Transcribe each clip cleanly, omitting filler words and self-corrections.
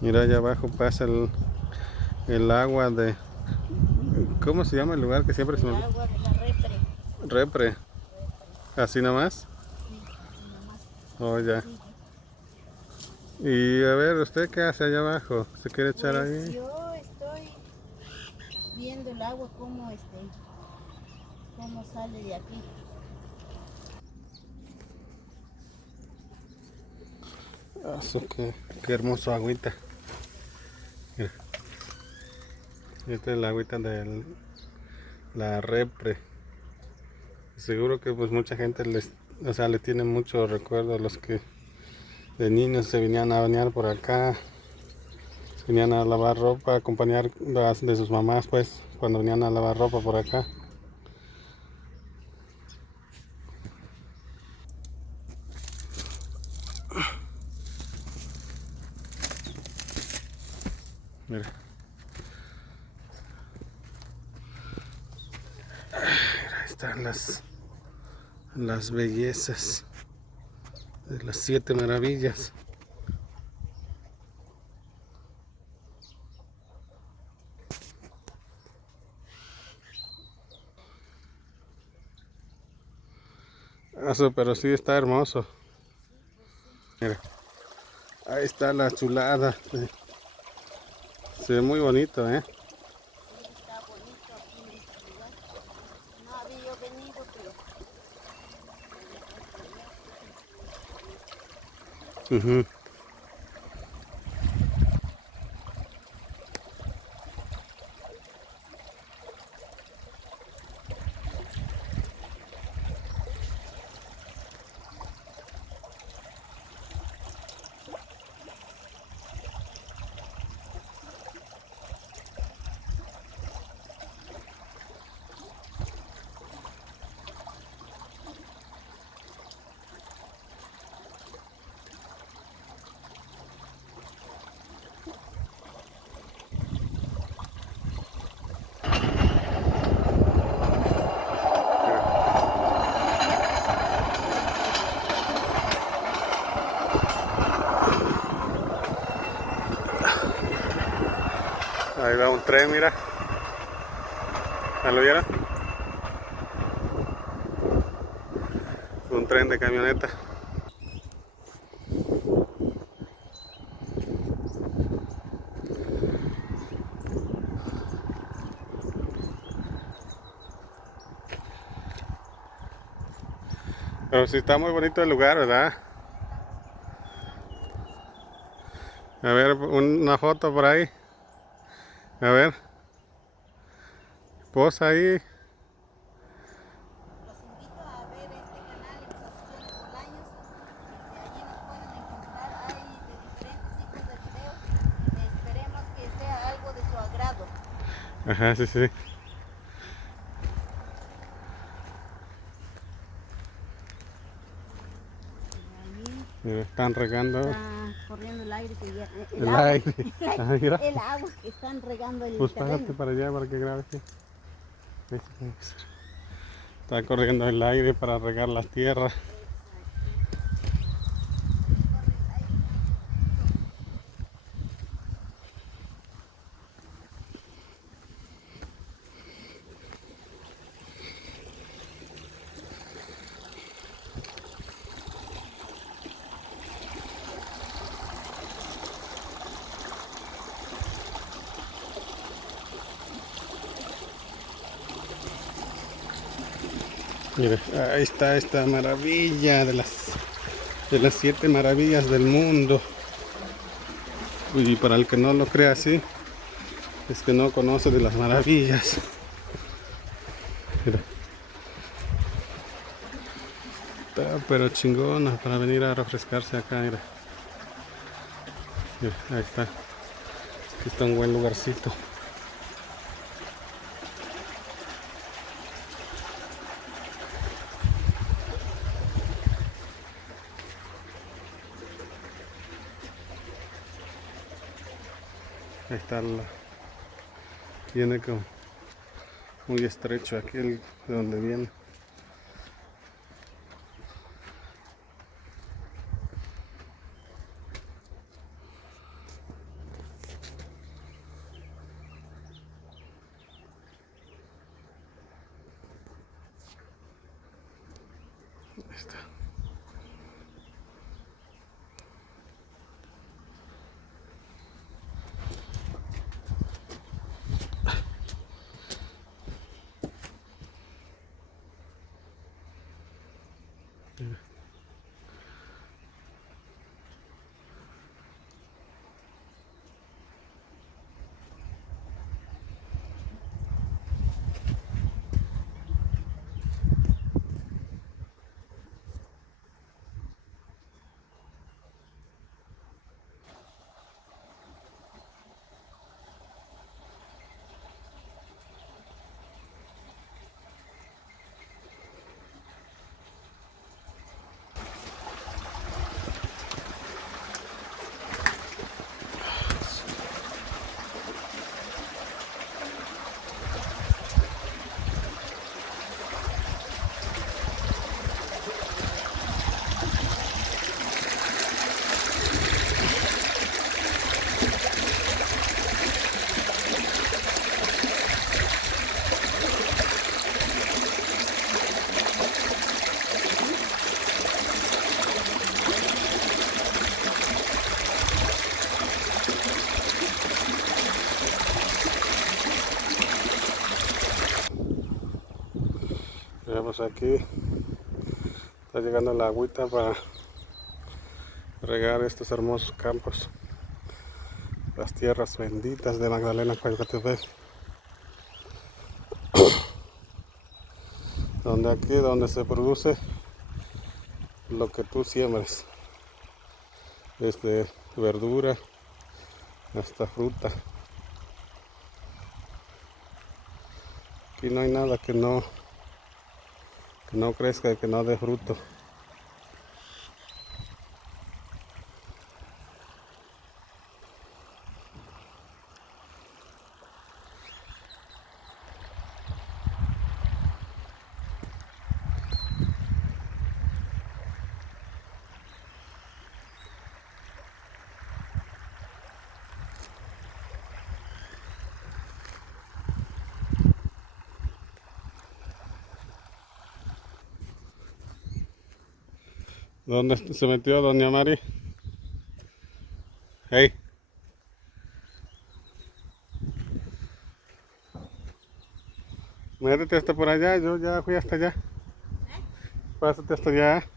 Mira, allá abajo pasa el agua de... ¿Cómo se llama el lugar que siempre se El me olvida? agua de la repre. Repre. Repre. ¿Así nomás? Sí, así nomás. Oh, ya. Sigue. Y a ver, ¿usted qué hace allá abajo? ¿Se quiere echar Pues ahí? yo estoy viendo el agua cómo sale de aquí. Ah, qué hermoso agüita. Mira, esta es la agüita de la repre. Seguro que pues mucha gente o sea, le tiene mucho recuerdo a los que de niños se venían a bañar por acá, venían a lavar ropa, a acompañar de sus mamás pues cuando venían a lavar ropa por acá. Mira, ahí están las bellezas de las 7 maravillas. Pero sí está hermoso. Mira, ahí está la chulada. Se ve muy bonito, ¿eh? Sí, está bonito aquí en este lugar. No había yo venido, pero ahorita estoy ya. Fíjense bonito que está. Ujú. Ahí va un tren, mira. ¿Ya lo vieron? Un tren de camioneta. Pero sí está muy bonito el lugar, ¿verdad? A ver, una foto por ahí. A ver, posa ahí. Los invito a ver este canal en Producciones Bolaños. Allí nos pueden encontrar. Hay de diferentes tipos de videos. Esperemos que sea algo de su agrado. Ajá, sí, sí. Ahí Mira, están regando está corriendo el aire el el agua, aire. Ah, mira. el agua que están regando el Pues pásate terreno. para allá para que grabes. Sí. Ahí sí tiene que ser. Está corriendo el aire para regar las tierras. Exacto. Ahí corre el aire muy bonito. Mira, ahí está esta maravilla de las 7 maravillas del mundo. Y para el que no lo crea así, es que no conoce de las maravillas. Mira, está pero chingona para venir a refrescarse acá, mira. Mira, ahí está. Aquí está un buen lugarcito. Ahí está viene como muy estrecho aquí de donde viene. está. Veamos aquí, está llegando la agüita para regar estos hermosos campos, las tierras benditas de Magdalena, Coyotepec. Donde se produce lo que tú siembres, desde verdura hasta fruta. Aquí no hay nada que no crezca y que no dé fruto. ¿Dónde se metió doña Mari? Hey. Métete hasta por allá, yo ya fui hasta allá. Pásate hasta allá.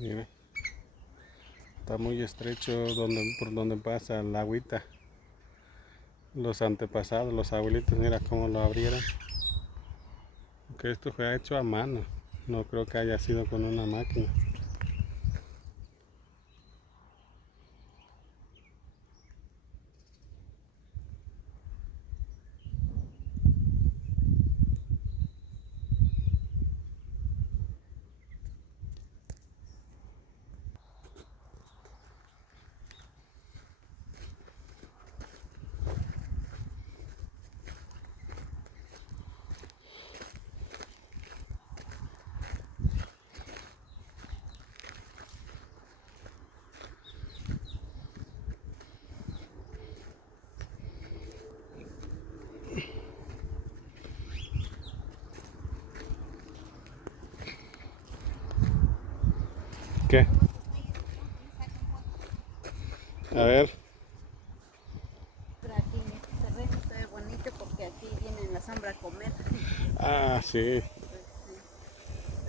Mira, está muy estrecho por donde pasa el agüita. Los antepasados, los abuelitos, mira cómo lo abrieron. Que esto fue hecho a mano, no creo que haya sido con una máquina. ¿Qué? A ver. Pero aquí en este terreno se ve bonito porque aquí vienen las sombra a comer. Ah, sí. Pues sí.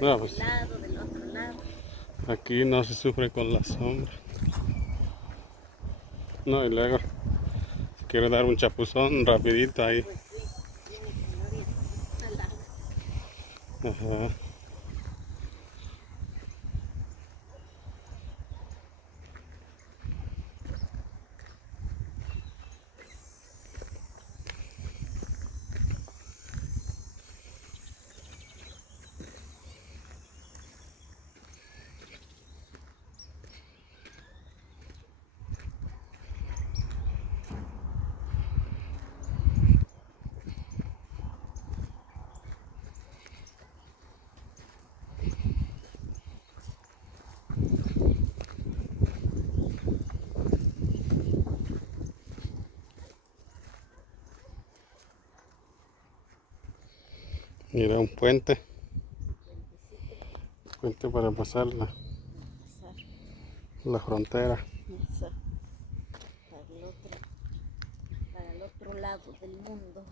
No, De pues ese lado, del otro lado. aquí no se sufre con la sombra. No, y luego quiero dar un chapuzón rapidito ahí. Pues sí, tiene calor y está largo. Ajá. Mira, un puente. Puente para pasar Pasar la frontera. eso, para el otro lado del mundo.